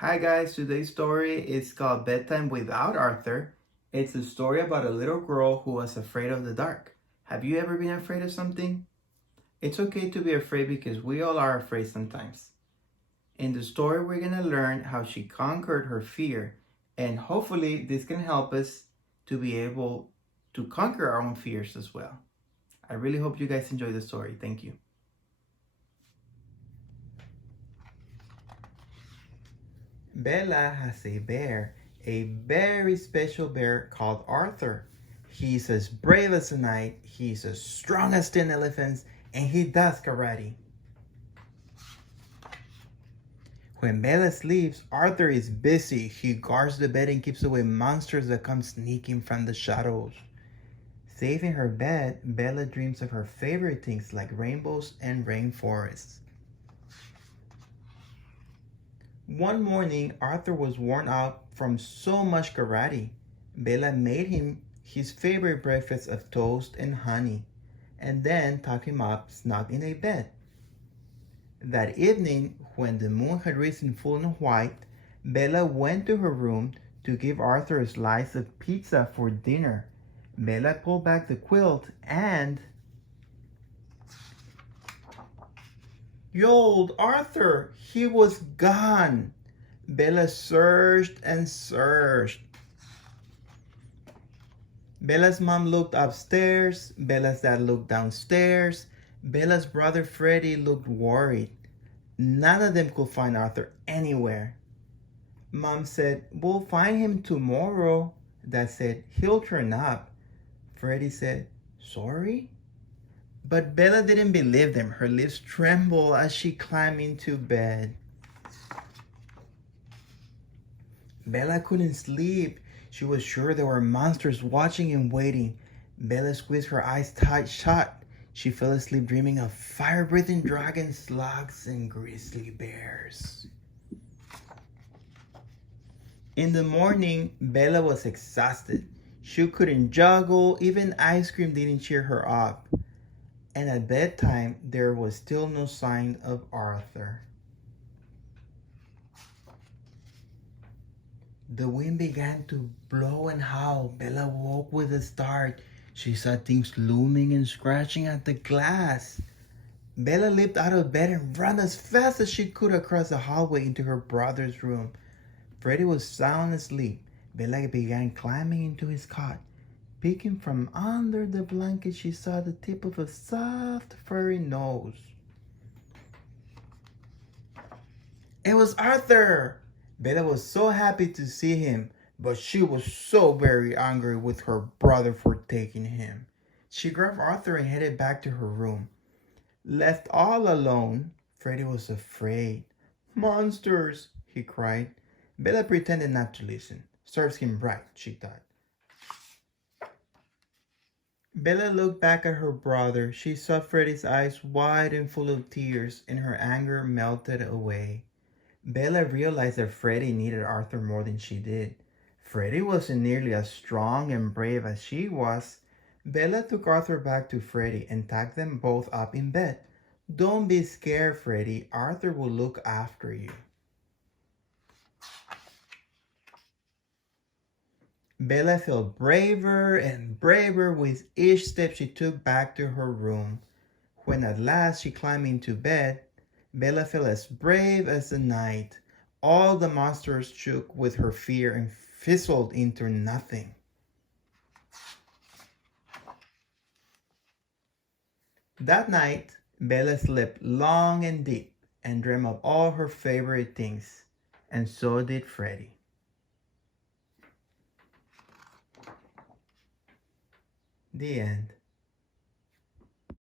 Hi guys, today's story is called Bedtime Without Arthur. It's a story about a little girl who was afraid of the dark. Have you ever been afraid of something? It's okay to be afraid because we all are afraid sometimes. In the story, we're going to learn how she conquered her fear, and hopefully this can help us to be able to conquer our own fears as well. I really hope you guys enjoy the story. Thank you. Bella has a bear, a very special bear called Arthur. He's as brave as a knight, he's as strong as 10 elephants, and he does karate. When Bella sleeps, Arthur is busy. He guards the bed and keeps away monsters that come sneaking from the shadows. Safe in her bed, Bella dreams of her favorite things like rainbows and rainforests. One morning, Arthur was worn out from so much karate. Bella made him his favorite breakfast of toast and honey, and then tucked him up snug in a bed. That evening, when the moon had risen full and white, Bella went to her room to give Arthur a slice of pizza for dinner. Bella pulled back the quilt and Yo, Arthur, he was gone. Bella searched and searched. Bella's mom looked upstairs. Bella's dad looked downstairs. Bella's brother Freddie looked worried. None of them could find Arthur anywhere. Mom said, "We'll find him tomorrow." Dad said, "He'll turn up." Freddie said, "Sorry?" But Bella didn't believe them. Her lips trembled as she climbed into bed. Bella couldn't sleep. She was sure there were monsters watching and waiting. Bella squeezed her eyes tight shut. She fell asleep dreaming of fire-breathing dragons, slugs, and grizzly bears. In the morning, Bella was exhausted. She couldn't juggle. Even ice cream didn't cheer her up. And at bedtime, there was still no sign of Arthur. The wind began to blow and howl. Bella woke with a start. She saw things looming and scratching at the glass. Bella leaped out of bed and ran as fast as she could across the hallway into her brother's room. Freddie was sound asleep. Bella began climbing into his cot. Peeking from under the blanket, she saw the tip of a soft, furry nose. It was Arthur! Bella was so happy to see him, but she was so very angry with her brother for taking him. She grabbed Arthur and headed back to her room. Left all alone, Freddie was afraid. "Monsters!" he cried. Bella pretended not to listen. "Serves him right," she thought. Bella looked back at her brother. She saw Freddie's eyes wide and full of tears, and her anger melted away. Bella realized that Freddie needed Arthur more than she did. Freddie wasn't nearly as strong and brave as she was. Bella took Arthur back to Freddie and tucked them both up in bed. "Don't be scared, Freddie. Arthur will look after you." Bella felt braver and braver with each step she took back to her room. When at last she climbed into bed, Bella felt as brave as a knight. All the monsters shook with her fear and fizzled into nothing. That night, Bella slept long and deep and dreamed of all her favorite things, and so did Freddie. The end.